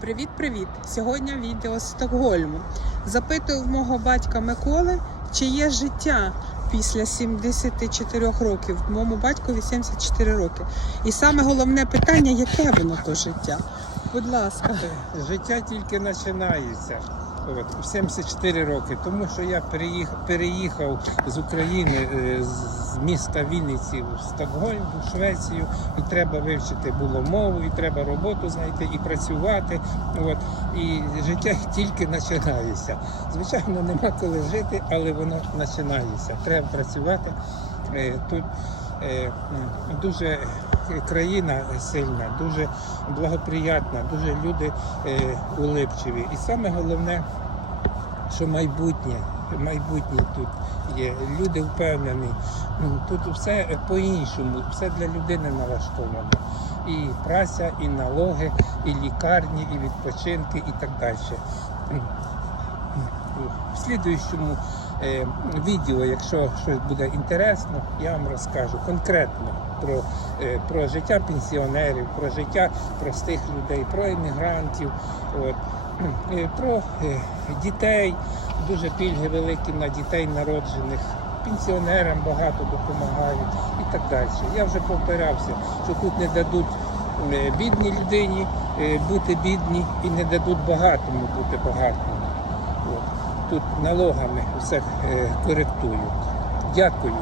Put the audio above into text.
Привіт-привіт! Сьогодні відео з Стокгольму. Запитую в мого батька Миколи, чи є життя після 74 років. Моєму батькові 74 роки. І саме головне питання, яке воно то життя? Будь ласка. Життя тільки починається. От, 74 роки, тому що я переїхав, переїхав з України, е, з міста Вінниці в Стокгольм, в Швецію, і треба вивчити було мову, і треба роботу знайти, і працювати. От, і життя тільки починається. Звичайно, нема коли жити, але воно починається. Треба працювати. Е, Тут е, дуже країна сильна, дуже благоприятна, дуже люди е, улипчиві. І саме головне, що майбутнє, майбутнє тут є. Люди впевнені. Ну, Тут все по-іншому, все для людини налаштовано. І праця, і налоги, і лікарні, і відпочинки, і так далі. В слідуючому е, відео, якщо щось буде інтересно, я вам розкажу конкретно про, е, про життя пенсіонерів, про життя простих людей, про іммігрантів, от, е, про е, дітей, дуже пільги великі на дітей народжених, пенсіонерам багато допомагають і так далі. Я вже повторявся, що тут не дадуть е, бідній людині е, бути бідній і не дадуть багатому бути багатому. От. Тут налогами все е, коректують. Дякую.